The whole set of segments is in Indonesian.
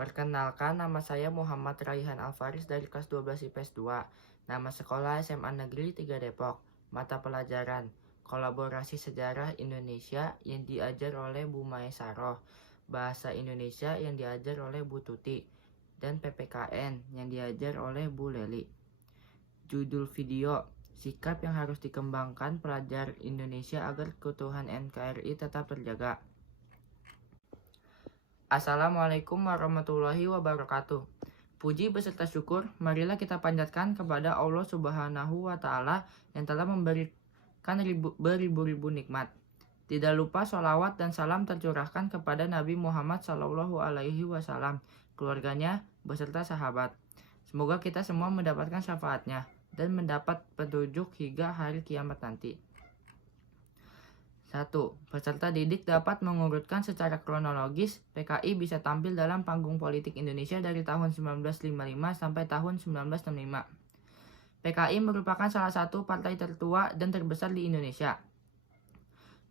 Perkenalkan, nama saya Muhammad Raihan Alfaris dari kelas 12 IPS 2. Nama sekolah SMA Negeri 3 Depok. Mata pelajaran Kolaborasi Sejarah Indonesia yang diajar oleh Bu Maesaroh, Bahasa Indonesia yang diajar oleh Bu Tuti, dan PPKN yang diajar oleh Bu Leli. Judul video: sikap yang harus dikembangkan pelajar Indonesia agar keutuhan NKRI tetap terjaga. Assalamualaikum warahmatullahi wabarakatuh. Puji beserta syukur marilah kita panjatkan kepada Allah Subhanahu wa Ta'ala yang telah memberikan beribu-ribu nikmat. Tidak lupa sholawat dan salam tercurahkan kepada Nabi Muhammad SAW, keluarganya beserta sahabat. Semoga kita semua mendapatkan syafaatnya dan mendapat petunjuk hingga hari kiamat nanti. 1. Peserta didik dapat mengurutkan secara kronologis PKI bisa tampil dalam panggung politik Indonesia dari tahun 1955 sampai tahun 1965. PKI merupakan salah satu partai tertua dan terbesar di Indonesia.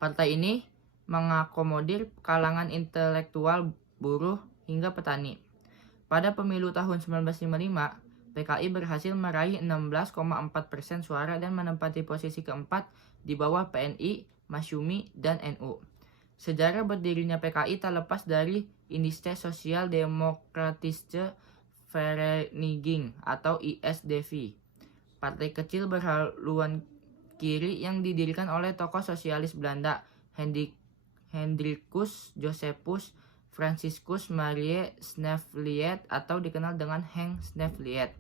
Partai ini mengakomodir kalangan intelektual, buruh, hingga petani. Pada pemilu tahun 1955, PKI berhasil meraih 16,4% suara dan menempati posisi keempat di bawah PNI, Masyumi, dan NU. Sejarah berdirinya PKI tak lepas dari Indische Sosial Demokratische Vereniging atau ISDV, partai kecil berhaluan kiri yang didirikan oleh tokoh sosialis Belanda Hendrikus Josephus Franciscus Marie Sneveliet atau dikenal dengan Henk Sneveliet.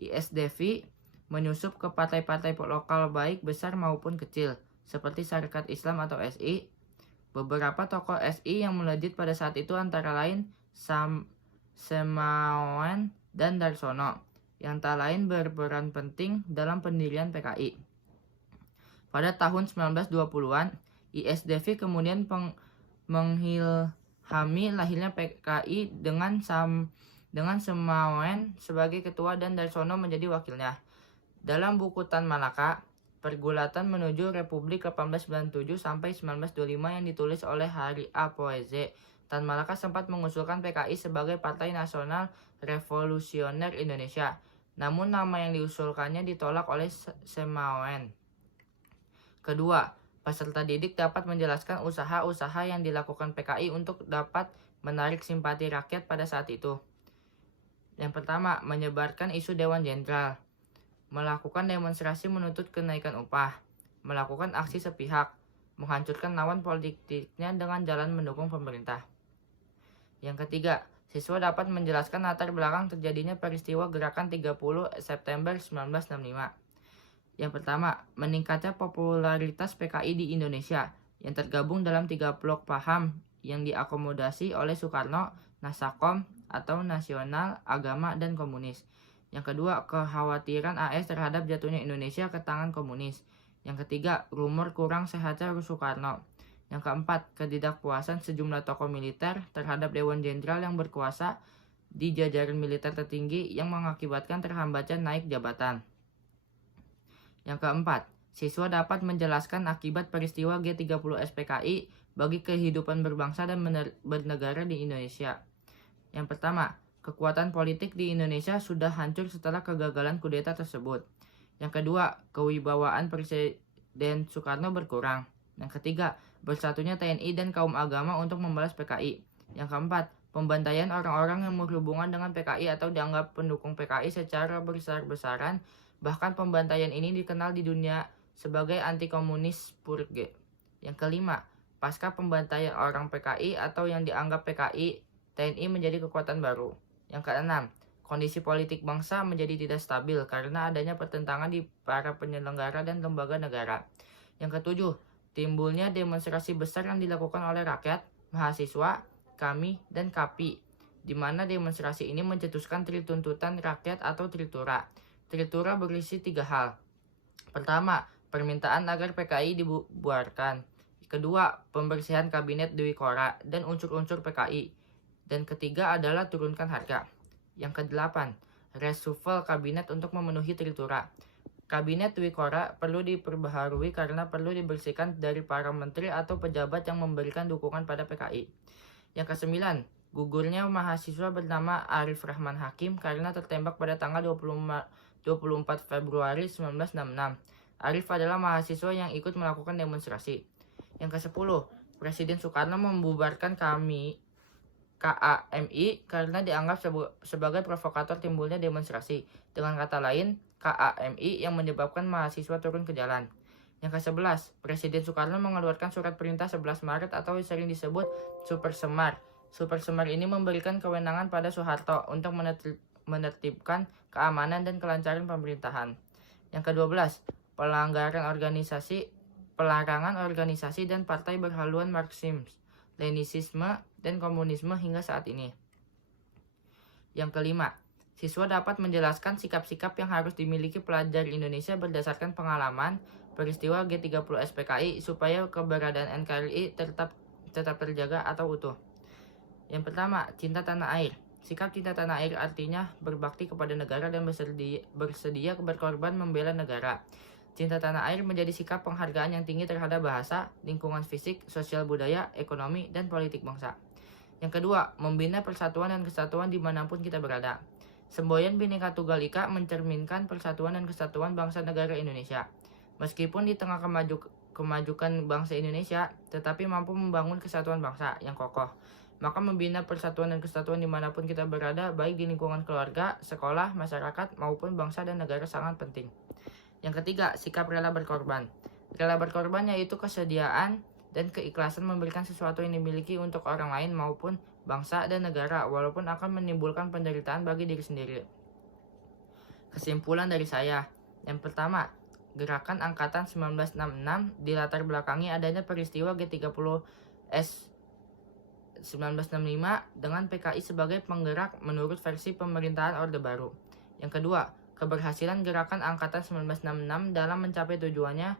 ISDV menyusup ke partai-partai lokal baik besar maupun kecil, seperti Sarekat Islam atau SI. Beberapa tokoh SI yang melejit pada saat itu antara lain Semawan dan Darsono, yang tak lain berperan penting dalam pendirian PKI. Pada tahun 1920-an, ISDV kemudian mengilhami lahirnya PKI dengan Semawan sebagai ketua dan Darsono menjadi wakilnya. Dalam buku Tan Malaka, Pergulatan Menuju Republik 1897 sampai 1925 yang ditulis oleh Hari A. Poeze, Tan Malaka sempat mengusulkan PKI sebagai Partai Nasional Revolusioner Indonesia. Namun nama yang diusulkannya ditolak oleh Semawan. Kedua, peserta didik dapat menjelaskan usaha-usaha yang dilakukan PKI untuk dapat menarik simpati rakyat pada saat itu. Yang pertama, menyebarkan isu Dewan Jenderal, melakukan demonstrasi menuntut kenaikan upah, melakukan aksi sepihak, menghancurkan lawan politiknya dengan jalan mendukung pemerintah. Yang ketiga, siswa dapat menjelaskan latar belakang terjadinya peristiwa Gerakan 30 September 1965. Yang pertama, meningkatnya popularitas PKI di Indonesia yang tergabung dalam 3 blok paham yang diakomodasi oleh Soekarno, Nasakom atau Nasional, Agama, dan Komunis. Yang kedua, kekhawatiran AS terhadap jatuhnya Indonesia ke tangan komunis. Yang ketiga, rumor kurang sehatnya Soekarno. Yang keempat, ketidakpuasan sejumlah tokoh militer terhadap Dewan Jenderal yang berkuasa di jajaran militer tertinggi yang mengakibatkan terhambatnya naik jabatan. Yang keempat, siswa dapat menjelaskan akibat peristiwa G30 SPKI bagi kehidupan berbangsa dan bernegara di Indonesia. Yang pertama, kekuatan politik di Indonesia sudah hancur setelah kegagalan kudeta tersebut. Yang kedua, kewibawaan Presiden Soekarno berkurang. Yang ketiga, bersatunya TNI dan kaum agama untuk membalas PKI. Yang keempat, pembantaian orang-orang yang berhubungan dengan PKI atau dianggap pendukung PKI secara besar-besaran. Bahkan pembantaian ini dikenal di dunia sebagai anti-komunis purge. Yang kelima, pasca pembantaian orang PKI atau yang dianggap PKI, TNI menjadi kekuatan baru. Yang keenam, kondisi politik bangsa menjadi tidak stabil karena adanya pertentangan di para penyelenggara dan lembaga negara. Yang ketujuh, timbulnya demonstrasi besar yang dilakukan oleh rakyat, mahasiswa, kami, dan KAPI, di mana demonstrasi ini mencetuskan trituntutan rakyat atau tritura. Tritura berisi 3 hal. Pertama, permintaan agar PKI dibubarkan. Kedua, pembersihan kabinet Dwi Kora dan unsur-unsur PKI. Dan ketiga adalah turunkan harga. Yang kedelapan, reshuffle kabinet untuk memenuhi tritura. Kabinet Dwi Kora perlu diperbaharui karena perlu dibersihkan dari para menteri atau pejabat yang memberikan dukungan pada PKI. Yang kesembilan, Gugurnya mahasiswa bernama Arif Rahman Hakim karena tertembak pada tanggal 24 Februari 1966. Arif adalah mahasiswa yang ikut melakukan demonstrasi. Yang ke-10, Presiden Soekarno membubarkan KAMI karena dianggap sebagai provokator timbulnya demonstrasi. Dengan kata lain, KAMI yang menyebabkan mahasiswa turun ke jalan. Yang ke-11, Presiden Soekarno mengeluarkan surat perintah 11 Maret atau sering disebut Super Semar. Super Semar ini memberikan kewenangan pada Soeharto untuk menertibkan keamanan dan kelancaran pemerintahan. Yang ke-12, pelarangan organisasi dan partai berhaluan Marxisme, Leninisme, dan komunisme hingga saat ini. Yang kelima, siswa dapat menjelaskan sikap-sikap yang harus dimiliki pelajar Indonesia berdasarkan pengalaman peristiwa G30 SPKI supaya keberadaan NKRI tetap terjaga atau utuh. Yang pertama, cinta tanah air. Sikap cinta tanah air artinya berbakti kepada negara dan bersedia berkorban membela negara. Cinta tanah air menjadi sikap penghargaan yang tinggi terhadap bahasa, lingkungan fisik, sosial budaya, ekonomi, dan politik bangsa. Yang kedua, membina persatuan dan kesatuan dimanapun kita berada. Semboyan Bhinneka Tunggal Ika mencerminkan persatuan dan kesatuan bangsa negara Indonesia. Meskipun di tengah kemajukan bangsa Indonesia, tetapi mampu membangun kesatuan bangsa yang kokoh. Maka membina persatuan dan kesatuan dimanapun kita berada, baik di lingkungan keluarga, sekolah, masyarakat, maupun bangsa dan negara sangat penting. Yang ketiga, sikap rela berkorban. Rela berkorban yaitu kesediaan dan keikhlasan memberikan sesuatu yang dimiliki untuk orang lain maupun bangsa dan negara, walaupun akan menimbulkan penderitaan bagi diri sendiri. Kesimpulan dari saya, yang pertama, Gerakan Angkatan 1966 dilatar belakangi adanya peristiwa G30S 1965 dengan PKI sebagai penggerak menurut versi pemerintahan Orde Baru. Yang kedua, keberhasilan Gerakan Angkatan 1966 dalam mencapai tujuannya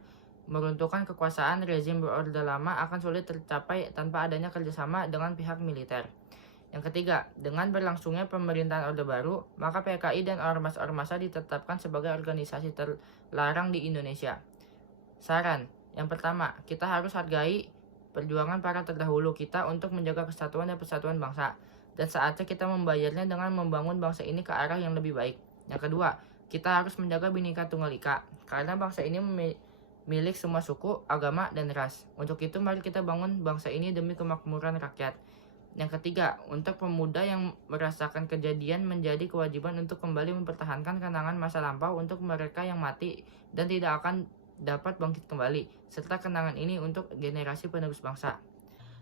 meruntuhkan kekuasaan rezim berorde lama akan sulit tercapai tanpa adanya kerjasama dengan pihak militer. Yang ketiga, dengan berlangsungnya pemerintahan Orde Baru, maka PKI dan ormas-ormasnya ditetapkan sebagai organisasi terlarang di Indonesia. Saran, yang pertama, kita harus hargai perjuangan para terdahulu kita untuk menjaga kesatuan dan persatuan bangsa. Dan saatnya kita membayarnya dengan membangun bangsa ini ke arah yang lebih baik. Yang kedua, kita harus menjaga Bhinneka Tunggal Ika, karena bangsa ini milik semua suku, agama, dan ras. Untuk itu, mari kita bangun bangsa ini demi kemakmuran rakyat. Yang ketiga, untuk pemuda yang merasakan kejadian menjadi kewajiban untuk kembali mempertahankan kenangan masa lampau untuk mereka yang mati dan tidak akan dapat bangkit kembali, serta kenangan ini untuk generasi penerus bangsa.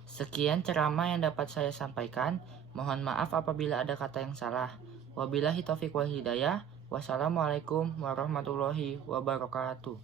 Sekian ceramah yang dapat saya sampaikan. Mohon maaf apabila ada kata yang salah. Wabillahi taufiq wal hidayah. Wassalamualaikum warahmatullahi wabarakatuh.